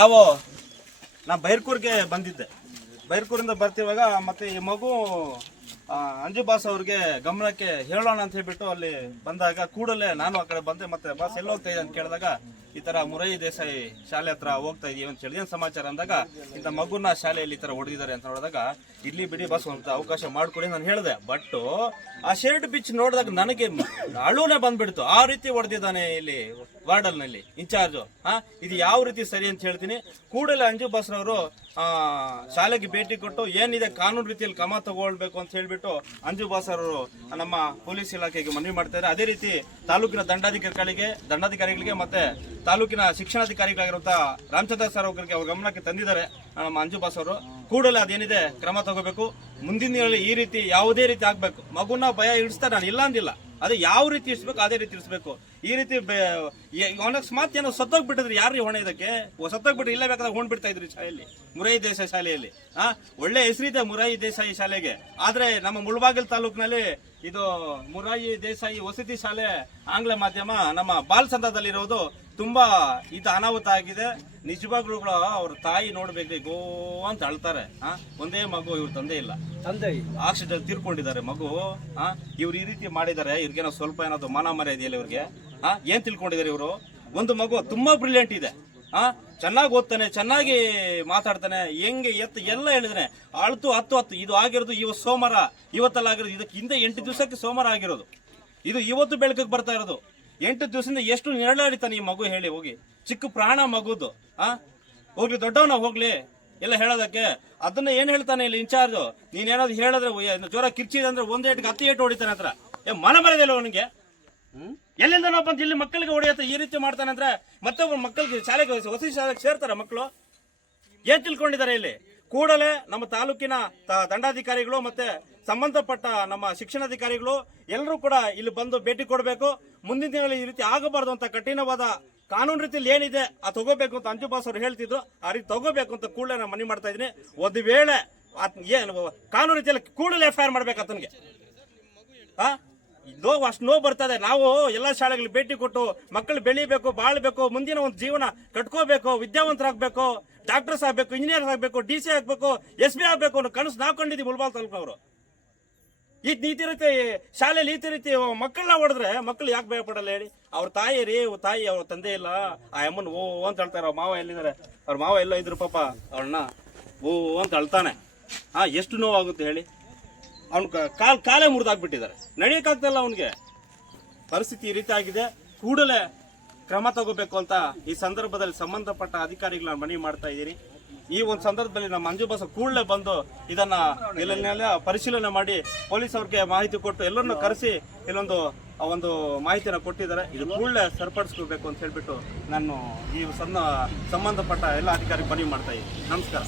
ನಾವು ನಾ ಬೈರ್ಕೂರ್ಗೆ ಬಂದಿದ್ದೆ. ಬೈರ್ಕೂರಿಂದ ಬರ್ತಿವಾಗ ಮತ್ತೆ ಈ ಮಗು ಅಂಜುಬಾಸ್ ಅಂಜು ಬಾಸ್ ಅವ್ರಿಗೆ ಗಮನಕ್ಕೆ ಹೇಳೋಣ ಅಂತ ಹೇಳ್ಬಿಟ್ಟು ಅಲ್ಲಿ ಬಂದಾಗ ಕೂಡಲೇ ನಾನು ಆ ಕಡೆ ಬಂದೆ, ಮತ್ತೆ ಬಾಸ್ ಎಲ್ಲಿ ಹೋಗ್ತಾ ಅಂತ ಕೇಳಿದಾಗ ಈ ತರ ಮುರೈ ದೇಸಾಯಿ ಶಾಲೆ ಹತ್ರ ಹೋಗ್ತಾ ಇದೀವಿ ಅಂತ ಹೇಳಿ. ಏನ್ ಸಮಾಚಾರ ಅಂದಾಗ, ಇಂಥ ಮಗುನ ಶಾಲೆಯಲ್ಲಿ ಈ ತರ ಹೊಡೆದಿದ್ದಾರೆ ಅಂತ ನೋಡಿದಾಗ ಇಲ್ಲಿ ಬಿಡಿ ಬಸ್ ಅಂತ ಅವಕಾಶ ಮಾಡ್ಕೊಡಿ ನಾನು ಹೇಳಿದೆ. ಬಟ್ ಆ ಶರ್ಟ್ ಬಿಚ್ ನೋಡಿದಾಗ ನನಗೆ ಅಳುನೇ ಬಂದ್ಬಿಡ್ತು. ಆ ರೀತಿ ಹೊಡೆದಿದ್ದಾನೆ ಇಲ್ಲಿ ವಾರ್ಡಲ್ನಲ್ಲಿ ಇನ್ಚಾರ್ಜ್ ಹಾ, ಇದು ಯಾವ ರೀತಿ ಸರಿ ಅಂತ ಹೇಳ್ತೀನಿ. ಕೂಡಲೇ ಅಂಜು ಬಸ್ರವರು, ಆ, ಶಾಲೆಗೆ ಭೇಟಿ ಕೊಟ್ಟು ಏನಿದೆ ಕಾನೂನು ರೀತಿಯಲ್ಲಿ ಕ್ರಮ ತಗೊಳ್ಬೇಕು ಅಂತ ಹೇಳ್ಬಿಟ್ಟು ಅಂಜು ಬಾಸರವರು ನಮ್ಮ ಪೊಲೀಸ್ ಇಲಾಖೆಗೆ ಮನವಿ ಮಾಡ್ತಾರೆ ಅದೇ ರೀತಿ ತಾಲೂಕಿನ ದಂಡಾಧಿಕಾರಿಗಳಿಗೆ ದಂಡಾಧಿಕಾರಿಗಳಿಗೆ ಮತ್ತೆ ತಾಲೂಕಿನ ಶಿಕ್ಷಣಾಧಿಕಾರಿಗಳಾಗಿರುವಂತಹ ರಾಮಚಂದ್ರ ಸರ್ ಅವರಿಗೆ ಅವ್ರ ಗಮನಕ್ಕೆ ತಂದಿದ್ದಾರೆ ನಮ್ಮ ಅಂಜುಬಾಸ್ ಅವರು. ಕೂಡಲೇ ಅದೇನಿದೆ, ಕ್ರಮ ತಗೋಬೇಕು. ಮುಂದಿನ ಈ ರೀತಿ ಯಾವುದೇ ರೀತಿ ಆಗ್ಬೇಕು. ಮಗುನ ಭಯ ಇಡಿಸ್ತಾ ನಾನು ಇಲ್ಲ ಅಂದಿಲ್ಲ. ಅದೇ ಯಾವ ರೀತಿ ಇಡಿಸ್ಬೇಕು ಅದೇ ರೀತಿ ಇಡಿಸ್ಬೇಕು ಈ ರೀತಿ ಅಕಸ್ಮಾತ್ ಏನೋ ಸತ್ತೋಗ್ಬಿಟ್ಟಿದ್ರೆ ಯಾರು ಹೊಣೆ ಇದಕ್ಕೆ? ಸತ್ತೋಗ್ಬಿಟ್ಟು ಇಲ್ಲೇ ಬೇಕಾದ್ರೆ ಹೊಣ್ ಬಿಡ್ತಾ ಇದ್ರಿ ಶಾಲೆಯಲ್ಲಿ, ಮುರೈ ದೇಸಾಯಿ ಶಾಲೆಯಲ್ಲಿ, ಆ? ಒಳ್ಳೆ ಹೆಸರಿದೆ ಮುರಾಯಿ ದೇಸಾಯಿ ಶಾಲೆಗೆ. ಆದ್ರೆ ನಮ್ಮ ಮುಳಬಾಗಿಲು ತಾಲೂಕಿನಲ್ಲಿ ಇದು ಮುರಾಯಿ ದೇಸಾಯಿ ವಸತಿ ಶಾಲೆ, ಆಂಗ್ಲ ಮಾಧ್ಯಮ, ನಮ್ಮ ಬಾಲ್ ಬಾಲ್ಸಂದ್ರದಲ್ಲಿರೋದು ತುಂಬಾ ಇದು ಅನಾಹುತ ಆಗಿದೆ. ನಿಜವಾಗ್ಲೂ ಕೂಡ ಅವ್ರ ತಾಯಿ ನೋಡ್ಬೇಕು ಗೋ ಅಂತ ಅಳ್ತಾರೆ. ಆ ಒಂದೇ ಮಗು ಇವ್ರ ತಂದೆ ಇಲ್ಲ. ತಂದೆ ಆಕ್ಸಿಡೆಂಟ್ ತೀರ್ಕೊಂಡಿದ್ದಾರೆ ಮಗು. ಆ ಇವ್ರು ಈ ರೀತಿ ಮಾಡಿದ್ದಾರೆ ಇವ್ರಿಗೇನೋ ಸ್ವಲ್ಪ ಏನಾದ್ರು ಮಾನ ಮರ್ಯಾದೆ ಇದೆಯಲ್ಲ ಇವ್ರಿಗೆ. ಆ ಏನ್ ತಿಳ್ಕೊಂಡಿದ್ದಾರೆ ಇವರು? ಒಂದು ಮಗು ತುಂಬಾ ಬ್ರಿಲಿಯಂಟ್ ಇದೆ. ಆ ಚೆನ್ನಾಗಿ ಓದ್ತಾನೆ ಚೆನ್ನಾಗಿ ಮಾತಾಡ್ತಾನೆ ಹೆಂಗೆ ಎತ್ತು ಎಲ್ಲ ಹೇಳಿದ್ರೆ ಅಳ್ತು ಹತ್ತು ಹತ್ತು ಇದು ಆಗಿರೋದು ಇವತ್ತು ಸೋಮವಾರ. ಇವತ್ತಲ್ಲ ಆಗಿರೋದು ಇದಕ್ಕೆ ಹಿಂದೆ ಎಂಟು ದಿವಸಕ್ಕೆ ಸೋಮವಾರ ಆಗಿರೋದು. ಇದು ಇವತ್ತು ಬೆಳಕಿಗೆ ಬರ್ತಾ ಇರೋದು. ಎಂಟು ದಿವಸದಿಂದ ಎಷ್ಟು ನೆರಳಾಡಿತಾನೆ ಈ ಮಗು ಹೇಳಿ ಹೋಗಿ. ಚಿಕ್ಕ ಪ್ರಾಣ ಮಗುದು, ಆ? ಹೋಗ್ಲಿ, ದೊಡ್ಡವನ ಹೋಗ್ಲಿ, ಎಲ್ಲ ಹೇಳೋದಕ್ಕೆ. ಅದನ್ನ ಏನ್ ಹೇಳ್ತಾನೆ ಇಲ್ಲಿ ಇನ್ಚಾರ್ಜ್? ನೀನ್ ಏನಾದ್ರು ಹೇಳಿದ್ರೆ ಜ್ವರ ಕಿರ್ಚಿದೆ ಅಂದ್ರೆ ಒಂದ್ ಏಟಿಗೆ ಹತ್ತಿ ಏಟು ಹೊಡಿತಾನೆ ಹತ್ರ. ಏ, ಮನ ಬರೋದಿಲ್ಲ ಅವನಿಗೆ? ಎಲ್ಲಿಂದ ನಾವು ಬಂದು ಇಲ್ಲಿ ಮಕ್ಕಳಿಗೆ ಹೊಡೆಯತ್ತ ಈ ರೀತಿ ಮಾಡ್ತಾನೆ ಅಂದ್ರೆ ಮತ್ತೆ ಮಕ್ಕಳಿಗೆ ಶಾಲೆಗೆ ಹೊಸ ಶಾಲೆಗೆ ಸೇರ್ತಾರ ಮಕ್ಕಳು? ಏನ್ ತಿಳ್ಕೊಂಡಿದ್ದಾರೆ ಇಲ್ಲಿ? ಕೂಡಲೇ ನಮ್ಮ ತಾಲೂಕಿನ ದಂಡಾಧಿಕಾರಿಗಳು ಮತ್ತೆ ಸಂಬಂಧಪಟ್ಟ ನಮ್ಮ ಶಿಕ್ಷಣಾಧಿಕಾರಿಗಳು ಎಲ್ಲರೂ ಕೂಡ ಇಲ್ಲಿ ಬಂದು ಭೇಟಿ ಕೊಡಬೇಕು. ಮುಂದಿನ ದಿನಗಳಲ್ಲಿ ಈ ರೀತಿ ಆಗಬಾರ್ದು ಅಂತ ಕಠಿಣವಾದ ಕಾನೂನು ರೀತಿಯಲ್ಲಿ ಏನಿದೆ ಆ ತಗೋಬೇಕು ಅಂತ ಅಂಜು ಬಾಸ್ ಅವರು ಹೇಳ್ತಿದ್ರು. ಆ ರೀತಿ ತಗೋಬೇಕು ಅಂತ ಕೂಡಲೇ ನಾನು ಮನವಿ ಮಾಡ್ತಾ ಇದ್ದೀನಿ. ಒಂದು ವೇಳೆ ಏನು ಕಾನೂನು ರೀತಿಯಲ್ಲಿ ಕೂಡಲೇ ಎಫ್ ಐ ಆರ್ ಮಾಡ್ಬೇಕು ಆತನಿಗೆ. ಆ? ನೋವು ಅಷ್ಟು ನೋವು ಬರ್ತದೆ ನಾವು ಎಲ್ಲ ಶಾಲೆಗಳಿಗೆ ಭೇಟಿ ಕೊಟ್ಟು ಮಕ್ಕಳು ಬೆಳಿಬೇಕು, ಬಾಳ್ಬೇಕು, ಮುಂದಿನ ಒಂದು ಜೀವನ ಕಟ್ಕೋಬೇಕು, ವಿದ್ಯಾವಂತರಾಗಬೇಕು. ಡಾಕ್ಟರ್ಸ್ ಆಗಬೇಕು, ಇಂಜಿನಿಯರ್ಸ್ ಆಗಬೇಕು, ಡಿ ಸಿ ಆಗ್ಬೇಕು, ಎಸ್ ಬಿ ಆಗಬೇಕು ಅನ್ನೋ ಕನಸು ನಾವು ಕಂಡಿದ್ದೀವಿ ಮುಲ್ಬಾಲ್ ತಾಲೂಕವರು ಈ ನೀತಿ ರೀತಿ, ಶಾಲೆಯಲ್ಲಿ ಈ ರೀತಿ ಮಕ್ಕಳನ್ನ ಹೊಡೆದ್ರೆ ಮಕ್ಕಳು ಯಾಕೆ ಭಯ ಪಡಲ್ಲ ಹೇಳಿ? ಅವ್ರ ತಾಯಿ ರೀ ತಾಯಿ ಅವ್ರ ತಂದೆ ಇಲ್ಲ. ಆ ಅಮ್ಮನ್ ಓ ಅಂತ ಹೇಳ್ತಾರೆ, ಅವ್ರ ಮಾವ ಎಲ್ಲಿದ್ದಾರೆ? ಅವ್ರ ಮಾವ ಎಲ್ಲ ಇದ್ರು ಪಾಪ, ಅವ್ರನ್ನ ಓ ಅಂತ ಅಳ್ತಾನೆ. ಹಾ, ಎಷ್ಟು ನೋವಾಗುತ್ತೆ ಹೇಳಿ? ಅವ್ನ ಕಾಲ್, ಕಾಲೇ ಮುರಿದಾಕ್ಬಿಟ್ಟಿದ್ದಾರೆ. ನಡೆಯಕ್ಕಾಗ್ತಲ್ಲ ಅವನಿಗೆ. ಪರಿಸ್ಥಿತಿ ಈ ರೀತಿ ಆಗಿದೆ. ಕೂಡಲೇ ಕ್ರಮ ತಗೋಬೇಕು ಅಂತ ಈ ಸಂದರ್ಭದಲ್ಲಿ ಸಂಬಂಧಪಟ್ಟ ಅಧಿಕಾರಿಗಳ ಮನವಿ ಮಾಡ್ತಾ ಇದ್ದೀನಿ. ಈ ಒಂದು ಸಂದರ್ಭದಲ್ಲಿ ನಮ್ಮ ಮಂಜು ಬಸ್ ಕೂಡಲೇ ಬಂದು ಇದನ್ನ ಇಲ್ಲೆಲ್ಲ ಪರಿಶೀಲನೆ ಮಾಡಿ ಪೊಲೀಸ್ ಅವ್ರಿಗೆ ಮಾಹಿತಿ ಕೊಟ್ಟು ಎಲ್ಲರನ್ನು ಕರೆಸಿ ಇಲ್ಲೊಂದು ಒಂದು ಮಾಹಿತಿಯನ್ನು ಕೊಟ್ಟಿದ್ದಾರೆ. ಇದು ಕೂಡಲೇ ಸರಿಪಡಿಸ್ಕೋಬೇಕು ಅಂತ ಹೇಳ್ಬಿಟ್ಟು ನಾನು ಈ ಸಂಬಂಧಪಟ್ಟ ಎಲ್ಲ ಅಧಿಕಾರಿ ಮನವಿ ಮಾಡ್ತಾ ಇದ್ದೀನಿ. ನಮಸ್ಕಾರ.